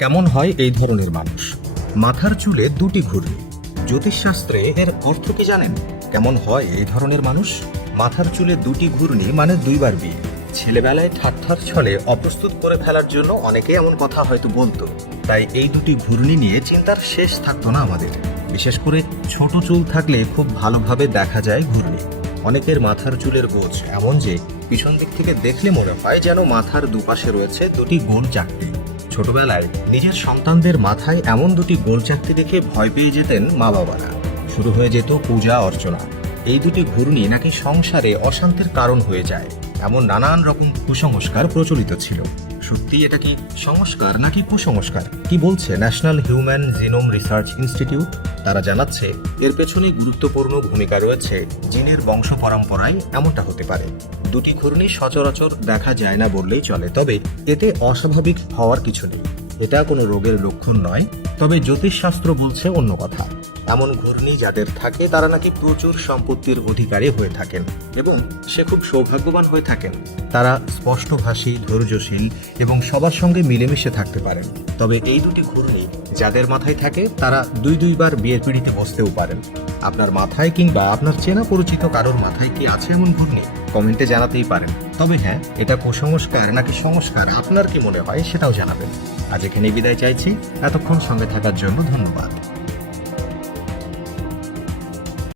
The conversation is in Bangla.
কেমন হয় এই ধরনের মানুষ? মাথার চুলে দুটি ঘূর্ণি। জ্যোতিষশাস্ত্রে এর অর্থ কি জানেন? কেমন হয় এই ধরনের মানুষ? মাথার চুলে দুটি ঘূর্ণি মানে দুইবার বিয়ে। ছেলেবেলায় ঠাট্টার ছলে অপ্রস্তুত করে ফেলার জন্য অনেকে এমন কথা হয়তো বলতো। তাই এই দুটি ঘূর্ণি নিয়ে চিন্তার শেষ থাকতো না আমাদের। বিশেষ করে ছোট চুল থাকলে খুব ভালোভাবে দেখা যায় ঘূর্ণি। অনেকের মাথার চুলের গোছ এমন যে পিছন দিক থেকে দেখলে মনে হয় যেন মাথার দুপাশে রয়েছে দুটি গোল চাকতি। ছোটবেলায় নিজের সন্তানদের মাথায় এমন দুটি গোল চাকতি দেখে ভয় পেয়ে যেতেন মা বাবারা। শুরু হয়ে যেত পূজা অর্চনা। এই দুটি ঘূর্ণি নাকি সংসারে অশান্তির কারণ হয়ে যায়, এমন নানান রকম কুসংস্কার প্রচলিত ছিল। সত্যি এটা কি সংস্কার নাকি কুসংস্কার? কি বলছে national human genome research institute? তারা জানাচ্ছে এর পেছনে গুরুত্বপূর্ণ ভূমিকা রয়েছে জিনের বংশ পরম্পরায় এমনটা হতে পারে। দুটি ঘূর্ণি সচরাচর দেখা যায় না বললেই চলে, তবে এতে অস্বাভাবিক হওয়ার কিছু নেই। এটা কোনো রোগের লক্ষণ নয়, তবে জ্যোতিষশাস্ত্র বলছে অন্য কথা। এমন ঘূর্ণি যাদের থাকে তারা নাকি প্রচুর সম্পত্তির অধিকারী হয়ে থাকেন এবং সে খুব সৌভাগ্যবান হয়ে থাকেন। তারা স্পষ্টভাষী, ধৈর্যশীল এবং সবার সঙ্গে মিলেমিশে থাকতে পারেন। তবে এই দুটি ঘূর্ণি যাদের মাথায় থাকে তারা দুইবার বিয়ের পিঁড়িতে বসতেও পারেন। আপনার মাথায় কিংবা আপনার চেনা পরিচিত কারোর মাথায় কি আছে এমন ঘূর্ণি? কমেন্টে জানাতেই পারেন। তবে হ্যাঁ, এটা কুসংস্কার নাকি সংস্কার আপনার কি মনে হয় সেটাও জানাবেন। আজ এখানে বিদায় চাইছি। এতক্ষণ সঙ্গে থাকার জন্য ধন্যবাদ।